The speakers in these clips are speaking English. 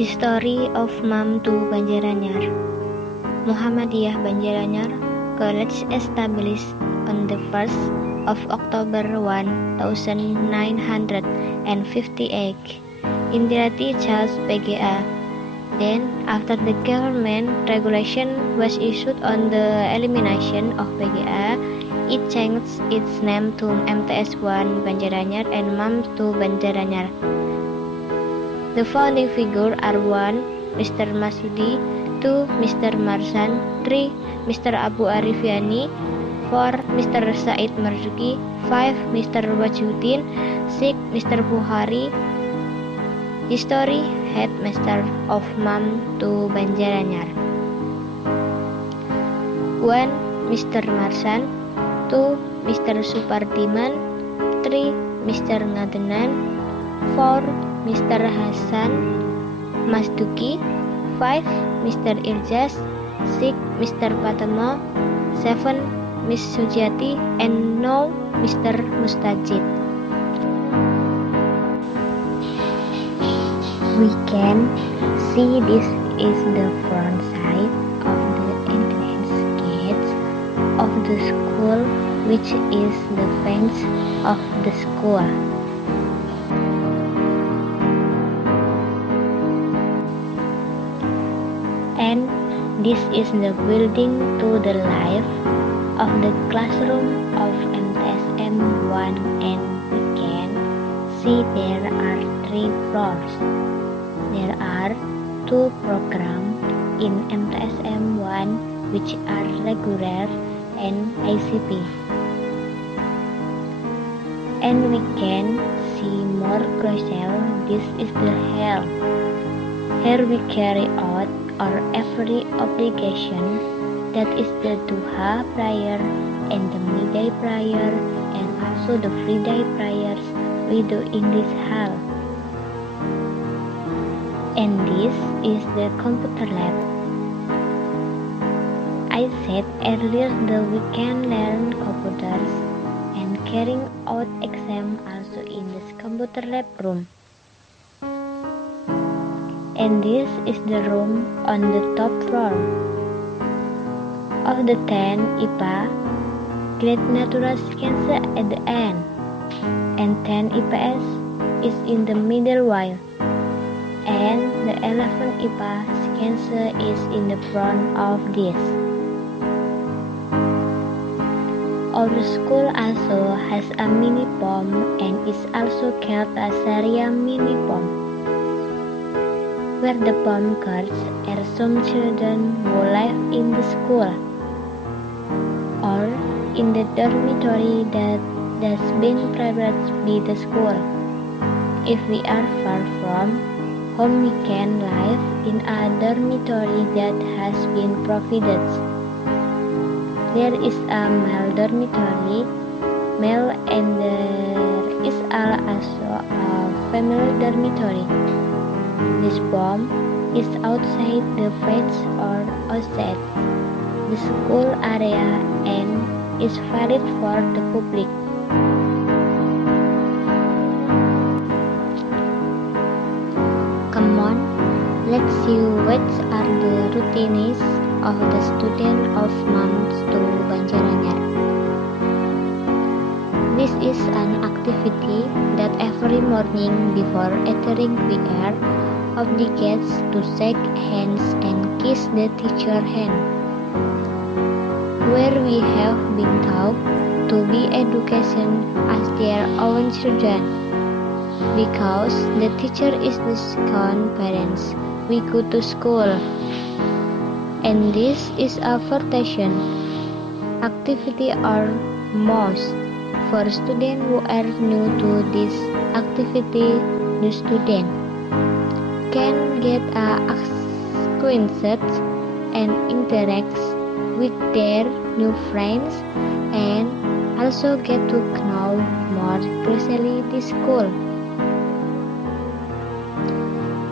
History of MAM to Banjaranyar. Muhammadiyah Banjaranyar College established on the 1st of October 1958. Indirati chose PGA. Then, after the government regulation was issued on the elimination of PGA, it changed its name to MTS1 Banjaranyar and MAM to Banjaranyar. The founding figures are 1. Mr. Masudi, 2. Mr. Marsan, 3. Mr. Abu Arifiani, 4. Mr. Said Marzuki, 5. Mr. Wajuddin, 6. Mr. Buhari. History Headmaster of MAM to Banjaranyar. 1. Mr. Marsan, 2. Mr. Supardiman, 3. Mr. Ngadenan, 4. Mr. Hasan Masduki, 5. Mr. Irjas, 6. Mr. Patama, 7. Miss Sujiati, and now Mr. Mustajid. We can see this is the front side of the entrance gates of the school, which is the fence of the school. And this is the building to the left of the classroom of MTSM 1, and we can see there are 3 floors. There are 2 programs in MTSM 1 which are regular and ICP. And we can see more closer. This is the hall. Here we carry out our every obligation, that is the Duha prayer and the midday prayer, and also the free day prayers we do in this hall. And this is the computer lab. I said earlier that we can learn computers and carrying out exam also in this computer lab room. And this is the room on the top floor. Of the 10 IPA, grade natural science at the end, and 10 IPS is in the middle while, and the 11 IPA science is in the front of this. Our school also has a mini pom and is also called a Sharia mini pom, where the pom cards are some children who live in the school or in the dormitory that has been provided by the school. If we are far from home, we can live in a dormitory that has been provided. There is a male dormitory, and there is also a female dormitory. This pom is outside the fence or outside the school area and is valid for the public. Come on, let's see what are the routines of the student of MAM to Banjaranyar. This is an activity that every morning before entering PR obligates to shake hands and kiss the teacher's hand, where we have been taught to be education as their own children, because the teacher is the second parents we go to school. And this is a flirtation activity or most for students who are new to this activity. The student can get acquainted and interacts with their new friends and also get to know more closely the school.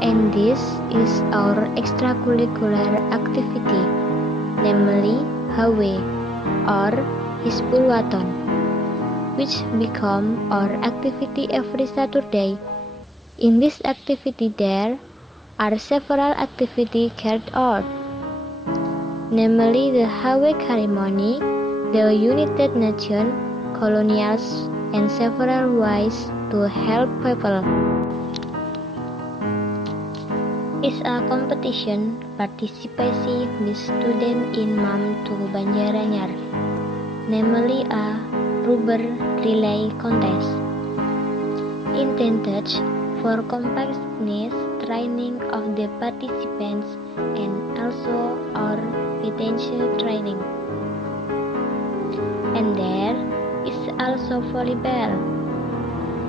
And this is our extracurricular activity, namely Hawe or Hisbulwaton, which become our activity every Saturday. In this activity there are several activities carried out, namely the Hawe ceremony, the United Nations, colonials, and several ways to help people. It's a competition participation with students in MAM to Banjaranyar, namely a rubber relay contest, intended for compactness training of the participants and also our potential training. And there is also volleyball.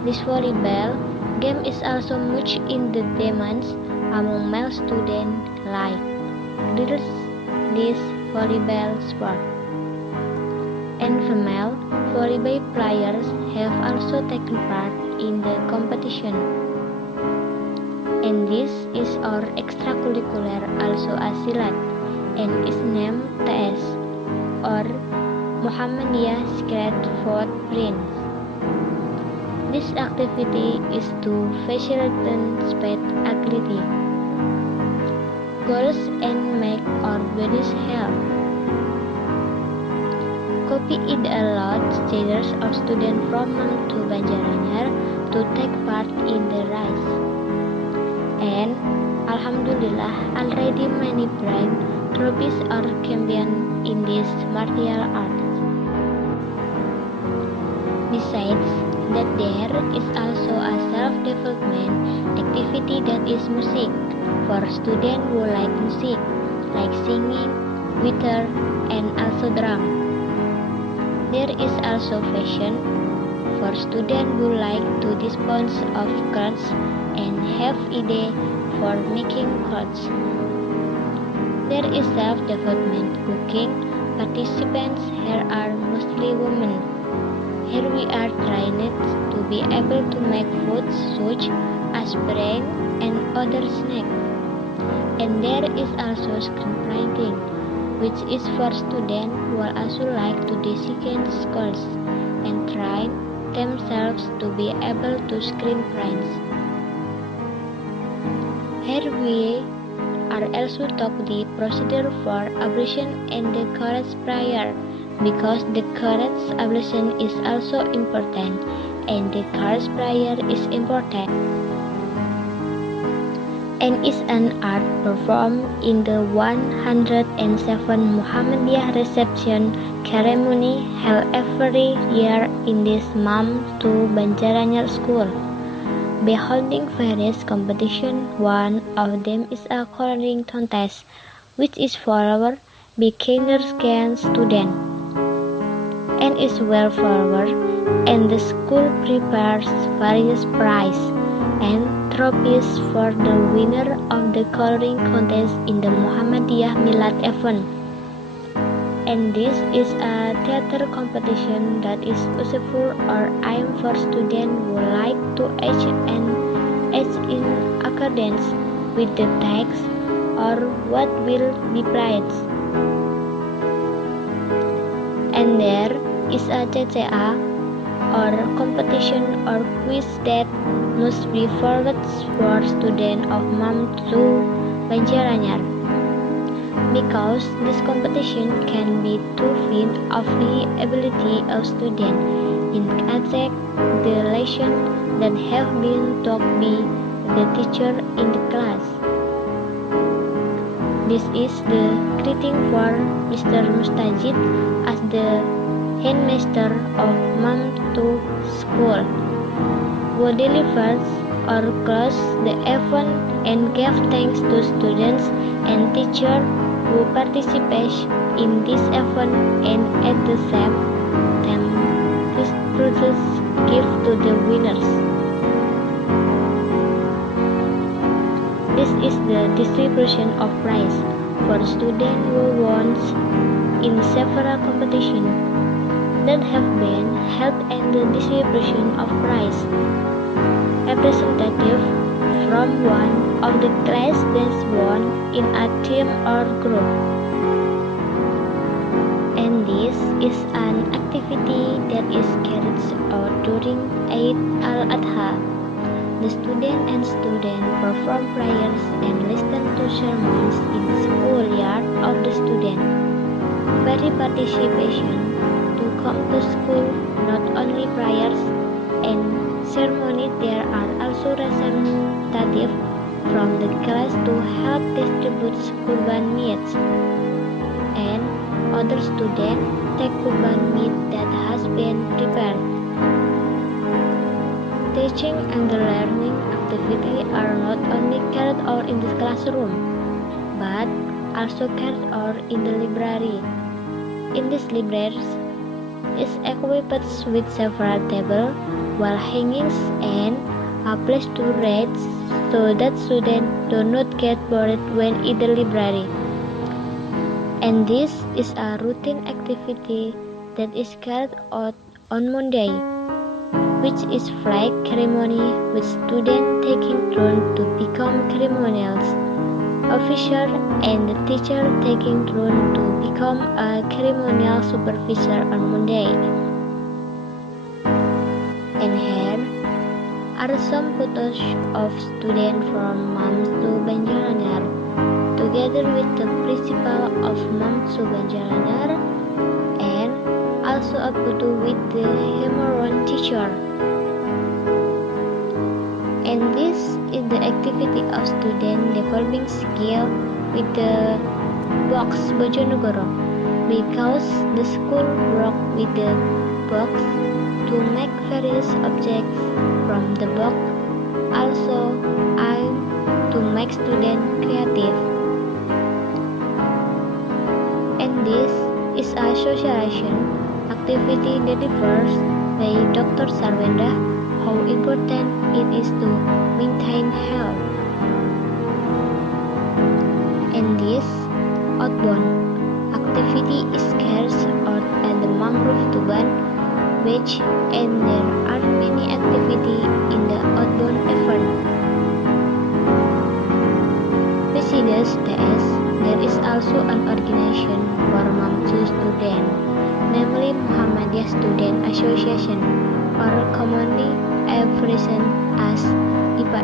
This volleyball game is also much in the demands among male students like girls this volleyball sport. And female volleyball players have also taken part in the competition. And this is our extracurricular also a silat and is named TS or Muhammadiyah Secret Footprints. This activity is to facilitate sport activity, goals and make our bodies health. Kopi is a large gathers of students from MAM to Banjaranyar to take part in the race. And Alhamdulillah, already many brave trophies are championed in this martial arts. Besides that, there is also a self-development activity that is music for students who like music, like singing, guitar, and also drum. There is also fashion for students who like to dispose of clothes and have idea for making clothes. There is self-development cooking. Participants here are mostly women. Here we are trained to be able to make foods such as bread and other snacks. And there is also screenwriting, which is for students who also like to design skills and train themselves to be able to screenwrite. Here we are also taught the procedure for ablution and the correct prayer, because the correct ablution is also important and the correct prayer is important, and is an art performed in the 107 Muhammadiyah reception ceremony held every year in this MAM to Banjaranyar school, by holding various competitions. One of them is a coloring contest, which is followed by kindergarten students, and is well followed, and the school prepares various prizes and trophies for the winner of the coloring contest in the Muhammadiyah Milad event. And this is a theater competition that is useful or aimed for students who like to act in accordance with the text or what will be played. And there is a CCA or competition or quiz that must be followed for students of MAM to Banjaranyar, because this competition can be to find of the ability of students in exact the lesson that have been taught by the teacher in the class. This is the greeting for Mr. Mustajid as the headmaster of MAM to school, who delivers or close the event and gave thanks to students and teachers who participate in this event, and at the same time this process gives to the winners. This is the distribution of prize for students who won in several competitions that have been held, and the distribution of prize representative from one of the class that won in a team or group. And this is an activity that is carried out during Eid al-Adha, The student perform prayers and listen to sermons in the schoolyard of the student. Very participation to come to school, not only prayers and ceremony, there are also representatives from the class to help distribute kurban meats. And other students take kurban meat that has been prepared. Teaching and the learning activity are not only carried out in the classroom, but also carried out in the library. In this library is equipped with several tables, wall hangings, and a place to read so that students do not get bored when in the library. And this is a routine activity that is carried out on Monday, which is flag ceremony with students taking turns to become ceremonials officer and the teacher taking turn to become a ceremonial supervisor on Monday. And here are some photos of students from MAM to Banjaranyar, together with the principal of MAM to Banjaranyar, and also a photo with the Hemoron teacher. And this is the activity of student developing skill with the box Bojonegoro, because the school work with the box to make various objects from the box. Also, aim to make student creative. And this is a socialization activity that refers by Dr. Sarwendra how important it is to maintain health. And this outbound activity is carried out at the mangrove tuban beach, and there are many activities in the outbound effort. Besides this, there is also an organization for MAM2 students, namely Muhammadiyah Student Association, or commonly abbreviated as IPA.